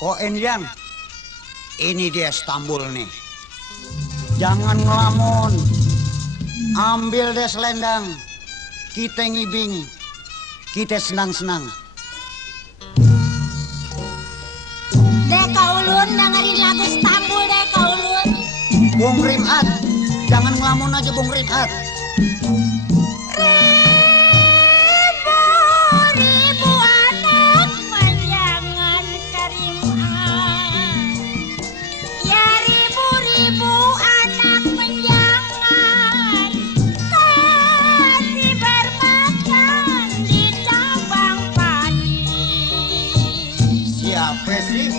Ko Enlian, ini dia Istanbul nih. Jangan ngelamun, ambil deh selendang. Kita ngibing, kita senang-senang. Dek kaulun dengerin lagu Istanbul dek kaulun. Bung Rimat, jangan ngelamun aja Bung Rimat. Ribu anak panjangan keriman. Ya ribu anak panjangan kasih bermakan di cabang padi. Siapa sih?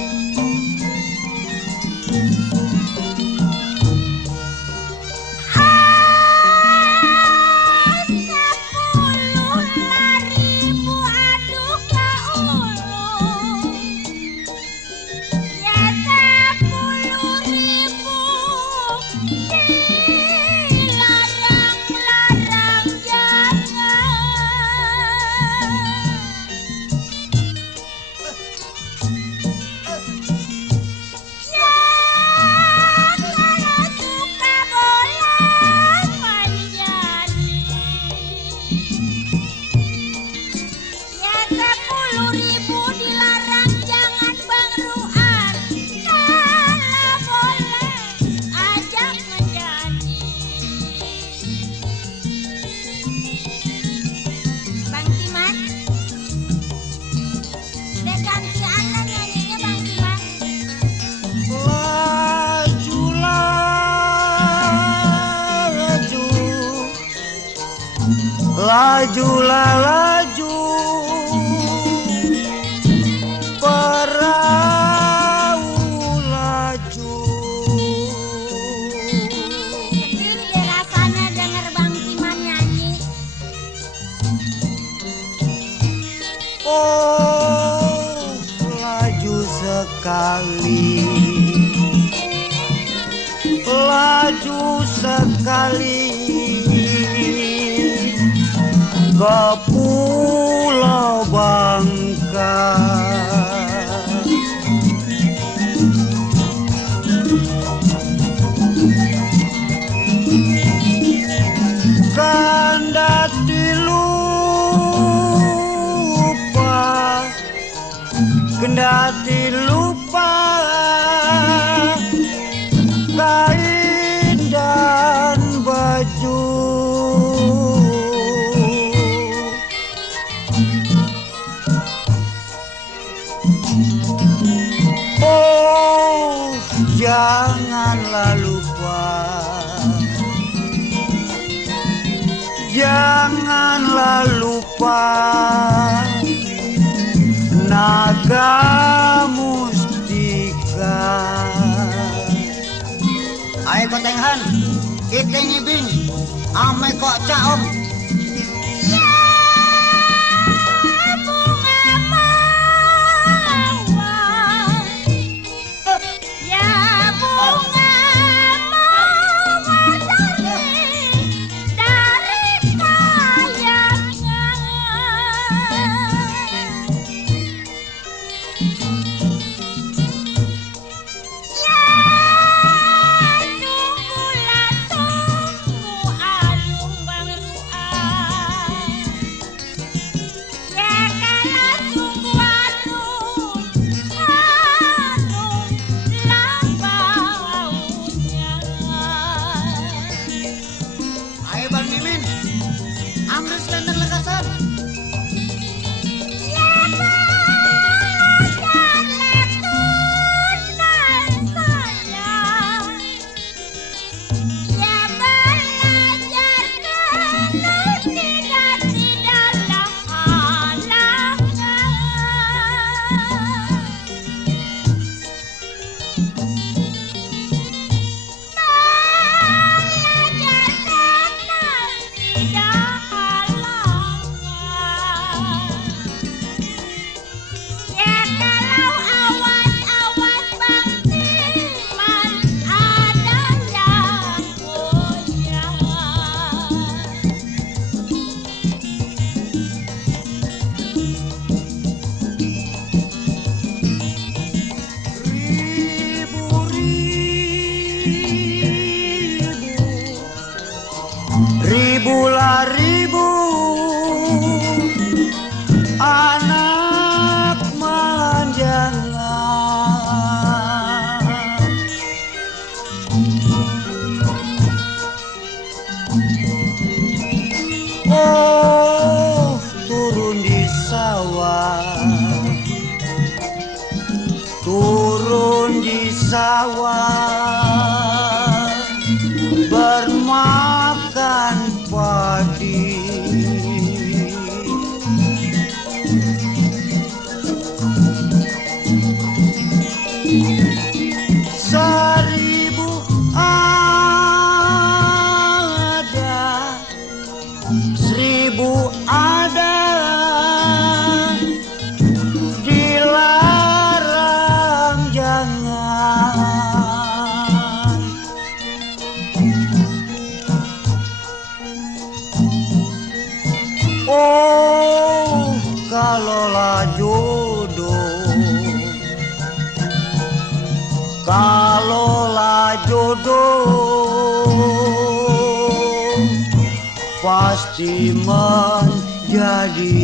Lajulah laju, perahu laju. Sedih deh rasanya denger Bang Timan nyanyi. Oh, laju sekali, laju sekali. Ke Pulau Bangka, kendati lupa, kendati lupa kain dan baju. Oh, janganlah lupa, janganlah lupa naga mustika. Ayo kau tenghan, kita ngibing, ame kok caom. sawah bermakan padi. Seribu ada, seribu ada, dilarang jangan. Oh, kalaulah jodoh, kalaulah jodoh, pasti menjadi